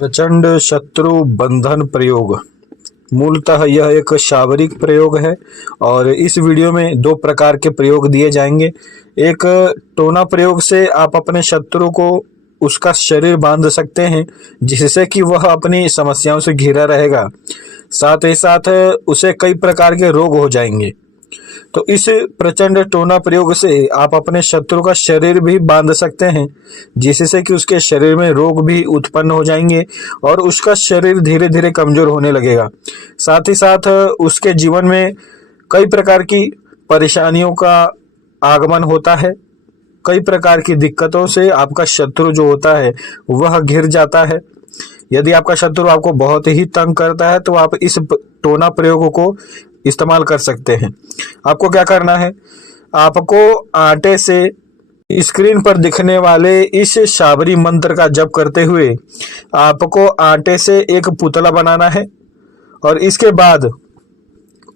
प्रचंड शत्रु बंधन प्रयोग। मूलतः यह एक शारीरिक प्रयोग है और इस वीडियो में दो प्रकार के प्रयोग दिए जाएंगे। एक टोना प्रयोग से आप अपने शत्रु को उसका शरीर बांध सकते हैं जिससे कि वह अपनी समस्याओं से घिरा रहेगा। साथ ही साथ उसे कई प्रकार के रोग हो जाएंगे। तो इस प्रचंड टोना प्रयोग से आप अपने शत्रु का शरीर भी बांध सकते हैं जिससे कि उसके शरीर में रोग भी उत्पन्न हो जाएंगे और उसका शरीर धीरे धीरे कमजोर होने लगेगा। साथ ही साथ उसके जीवन में कई प्रकार की परेशानियों का आगमन होता है। कई प्रकार की दिक्कतों से आपका शत्रु जो होता है वह घिर जाता है। यदि आपका शत्रु आपको बहुत ही तंग करता है तो आप इस टोना प्रयोग को इस्तेमाल कर सकते हैं। आपको क्या करना है, आपको आटे से स्क्रीन पर दिखने वाले इस शाबरी मंत्र का जप करते हुए आपको आटे से एक पुतला बनाना है और इसके बाद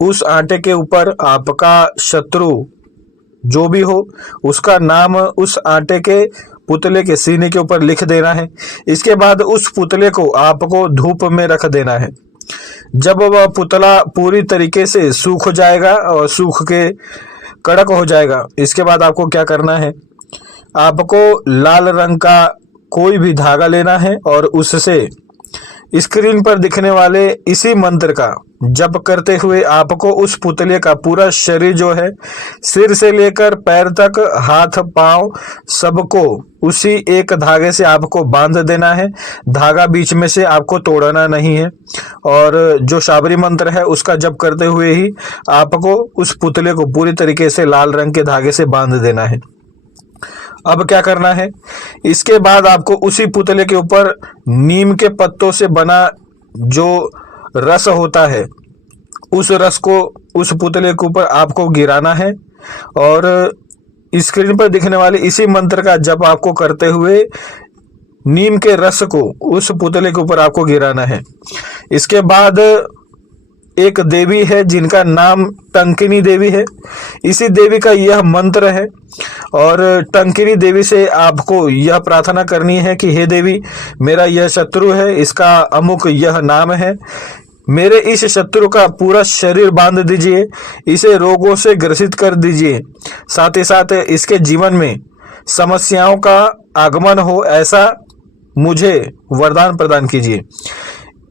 उस आटे के ऊपर आपका शत्रु जो भी हो उसका नाम उस आटे के पुतले के सीने के ऊपर लिख देना है। इसके बाद उस पुतले को आपको धूप में रख देना है। जब वह पुतला पूरी तरीके से सूख जाएगा और सूख के कड़क हो जाएगा, इसके बाद आपको क्या करना है, आपको लाल रंग का कोई भी धागा लेना है और उससे स्क्रीन पर दिखने वाले इसी मंत्र का जप करते हुए आपको उस पुतले का पूरा शरीर जो है सिर से लेकर पैर तक, हाथ पांव सबको उसी एक धागे से आपको बांध देना है। धागा बीच में से आपको तोड़ना नहीं है और जो शाबरी मंत्र है उसका जप करते हुए ही आपको उस पुतले को पूरी तरीके से लाल रंग के धागे से बांध देना है। अब क्या करना है, इसके बाद आपको उसी पुतले के ऊपर नीम के पत्तों से बना जो रस होता है उस रस को उस पुतले के ऊपर आपको गिराना है और स्क्रीन पर दिखने वाले इसी मंत्र का जप आपको करते हुए नीम के रस को उस पुतले के ऊपर आपको गिराना है। इसके बाद एक देवी है जिनका नाम टंकिनी देवी है। इसी देवी का यह मंत्र है और टंकिनी देवी से आपको यह प्रार्थना करनी है कि हे देवी, मेरा यह शत्रु है, इसका अमुक यह नाम है, मेरे इस शत्रु का पूरा शरीर बांध दीजिए, इसे रोगों से ग्रसित कर दीजिए, साथ ही साथ इसके जीवन में समस्याओं का आगमन हो ऐसा मुझे वरदान प्रदान कीजिए।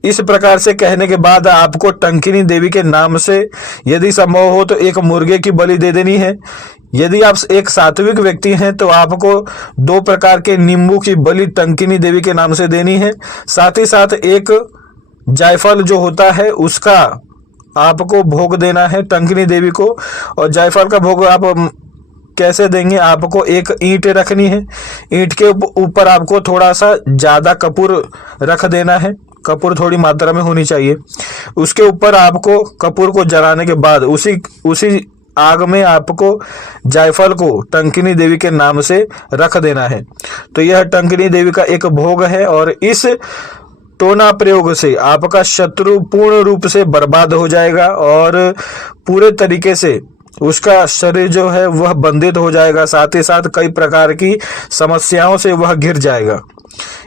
इस प्रकार से कहने के बाद आपको टंकिनी देवी के नाम से यदि संभव हो तो एक मुर्गे की बलि दे देनी है। यदि आप एक सात्विक व्यक्ति हैं तो आपको 2 प्रकार के नींबू की बलि टंकिनी देवी के नाम से देनी है। साथ ही साथ एक जायफल जो होता है उसका आपको भोग देना है टंकिनी देवी को। और जायफल का भोग आप कैसे देंगे, आपको एक ईंट रखनी है, ईंट के ऊपर आपको थोड़ा सा ज्यादा कपूर रख देना है, कपूर थोड़ी मात्रा में होनी चाहिए। उसके ऊपर आपको कपूर को जलाने के बाद उसी आग में आपको जायफल को टंकिनी देवी के नाम से रख देना है। तो यह टंकिनी देवी का एक भोग है और इस टोना प्रयोग से आपका शत्रु पूर्ण रूप से बर्बाद हो जाएगा और पूरे तरीके से उसका शरीर जो है वह बंधित हो जाएगा। साथ ही साथ कई प्रकार की समस्याओं से वह घिर जाएगा।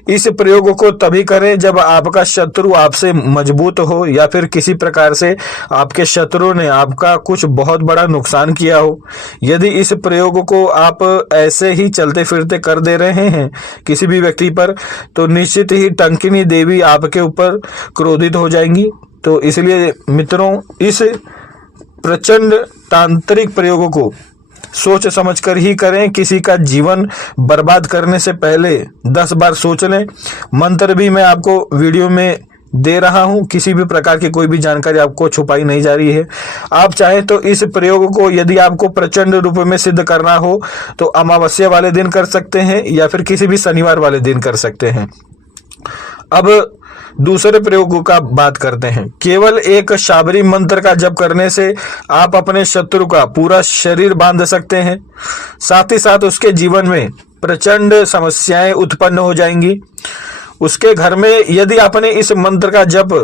इस प्रयोग को तभी करें जब आपका शत्रु आपसे मजबूत हो या फिर किसी प्रकार से आपके शत्रु ने आपका कुछ बहुत बड़ा नुकसान किया हो। यदि इस प्रयोग को आप ऐसे ही चलते फिरते कर दे रहे हैं किसी भी व्यक्ति पर तो निश्चित ही टंकिनी देवी आपके ऊपर क्रोधित हो जाएंगी। तो इसलिए मित्रों, इस प्रचंड तांत्रिक प्रयोगों को सोच समझकर ही करें। किसी का जीवन बर्बाद करने से पहले 10 बार सोच लें। मंत्र भी मैं आपको वीडियो में दे रहा हूं, किसी भी प्रकार की कोई भी जानकारी आपको छुपाई नहीं जा रही है। आप चाहें तो इस प्रयोग को यदि आपको प्रचंड रूप में सिद्ध करना हो तो अमावस्या वाले दिन कर सकते हैं या फिर किसी भी शनिवार वाले दिन कर सकते हैं। अब दूसरे प्रयोग का बात करते हैं। केवल एक शाबरी मंत्र का जप करने से आप अपने शत्रु का पूरा शरीर बांध सकते हैं। साथ ही साथ उसके जीवन में प्रचंड समस्याएं उत्पन्न हो जाएंगी। उसके घर में यदि आपने इस मंत्र का जप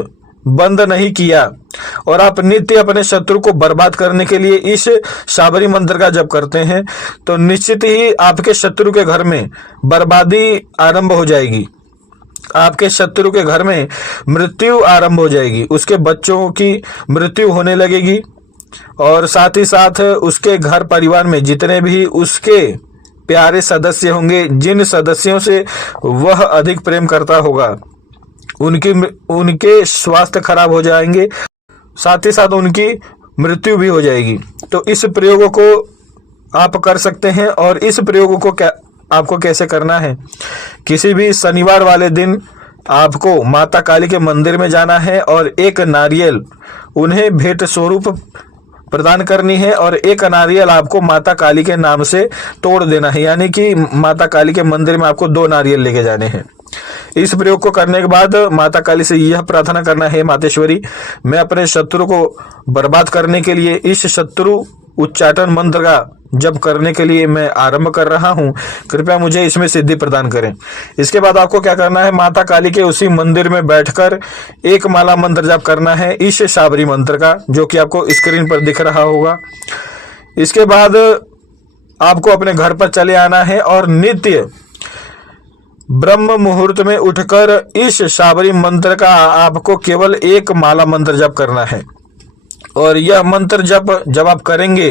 बंद नहीं किया और आप नित्य अपने शत्रु को बर्बाद करने के लिए इस शाबरी मंत्र का जप करते हैं तो निश्चित ही आपके शत्रु के घर में बर्बादी आरंभ हो जाएगी। आपके शत्रु के घर में मृत्यु आरंभ हो जाएगी, उसके बच्चों की मृत्यु होने लगेगी और साथ ही साथ उसके घर परिवार में जितने भी उसके प्यारे सदस्य होंगे, जिन सदस्यों से वह अधिक प्रेम करता होगा, उनके स्वास्थ्य खराब हो जाएंगे, साथ ही साथ उनकी मृत्यु भी हो जाएगी। तो इस प्रयोग को आप कर सकते हैं। और इस प्रयोग को आपको कैसे करना है, किसी भी शनिवार वाले दिन आपको माता काली के मंदिर में जाना है और एक नारियल उन्हें भेंट स्वरूप प्रदान करनी है और एक नारियल आपको माता काली के नाम से तोड़ देना है, यानी कि माता काली के मंदिर में आपको 2 नारियल लेके जाने हैं। इस प्रयोग को करने के बाद माता काली से यह प्रार्थना करना है, मातेश्वरी मैं अपने शत्रु को बर्बाद करने के लिए इस शत्रु उच्चाटन मंत्र का जप करने के लिए मैं आरंभ कर रहा हूँ, कृपया मुझे इसमें सिद्धि प्रदान करें। इसके बाद आपको क्या करना है, माता काली के उसी मंदिर में बैठकर एक माला मंत्र जप करना है इस शाबरी मंत्र का, जो कि आपको स्क्रीन पर दिख रहा होगा। इसके बाद आपको अपने घर पर चले आना है और नित्य ब्रह्म मुहूर्त में उठकर इस शाबरी मंत्र का आपको केवल एक माला मंत्र जप करना है। और यह मंत्र जब आप करेंगे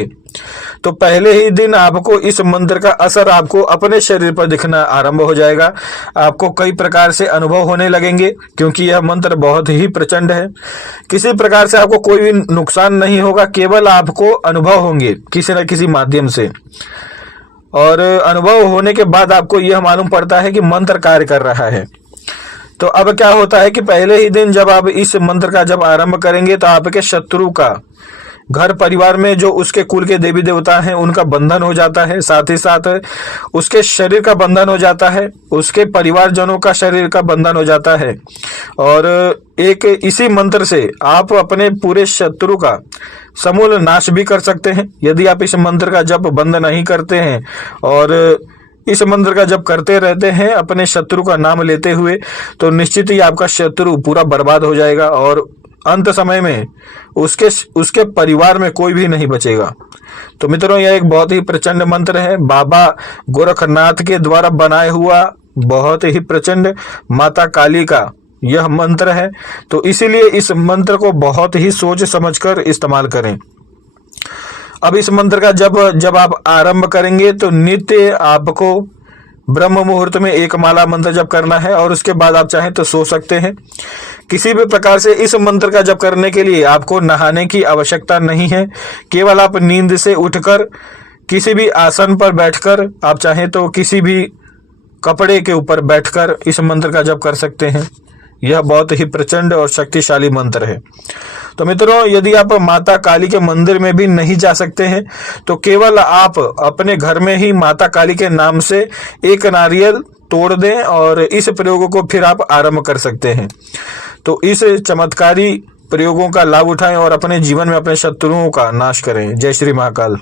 तो पहले ही दिन आपको इस मंत्र का असर आपको अपने शरीर पर दिखना आरंभ हो जाएगा। आपको कई प्रकार से अनुभव होने लगेंगे, क्योंकि यह मंत्र बहुत ही प्रचंड है। किसी प्रकार से आपको कोई भी नुकसान नहीं होगा, केवल आपको अनुभव होंगे किसी न किसी माध्यम से। और अनुभव होने के बाद आपको यह मालूम पड़ता है कि मंत्र कार्य कर रहा है। तो अब क्या होता है कि पहले ही दिन जब आप इस मंत्र का जब आरंभ करेंगे तो आपके शत्रु का घर परिवार में जो उसके कुल के देवी देवता हैं उनका बंधन हो जाता है, साथ ही साथ उसके शरीर का बंधन हो जाता है, उसके परिवारजनों का शरीर का बंधन हो जाता है। और एक इसी मंत्र से आप अपने पूरे शत्रु का समूल नाश भी कर सकते हैं। यदि आप इस मंत्र का जप बंद नहीं करते हैं और इस मंत्र का जप करते रहते हैं अपने शत्रु का नाम लेते हुए, तो निश्चित ही आपका शत्रु पूरा बर्बाद हो जाएगा और अंत समय में उसके परिवार में कोई भी नहीं बचेगा। तो मित्रों, यह एक बहुत ही प्रचंड मंत्र है, बाबा गोरखनाथ के द्वारा बनाया हुआ बहुत ही प्रचंड माता काली का यह मंत्र है। तो इसीलिए इस मंत्र को बहुत ही सोच समझकर इस्तेमाल करें। अब इस मंत्र का जब आप आरंभ करेंगे तो नित्य आपको ब्रह्म मुहूर्त में एक माला मंत्र जप करना है और उसके बाद आप चाहें तो सो सकते हैं। किसी भी प्रकार से इस मंत्र का जप करने के लिए आपको नहाने की आवश्यकता नहीं है। केवल आप नींद से उठकर किसी भी आसन पर बैठकर, आप चाहें तो किसी भी कपड़े के ऊपर बैठकर इस मंत्र का जप कर सकते हैं। यह बहुत ही प्रचंड और शक्तिशाली मंत्र है। तो मित्रों, यदि आप माता काली के मंदिर में भी नहीं जा सकते हैं तो केवल आप अपने घर में ही माता काली के नाम से एक नारियल तोड़ दें और इस प्रयोगों को फिर आप आरंभ कर सकते हैं। तो इस चमत्कारी प्रयोगों का लाभ उठाएं और अपने जीवन में अपने शत्रुओं का नाश करें। जय श्री महाकाल।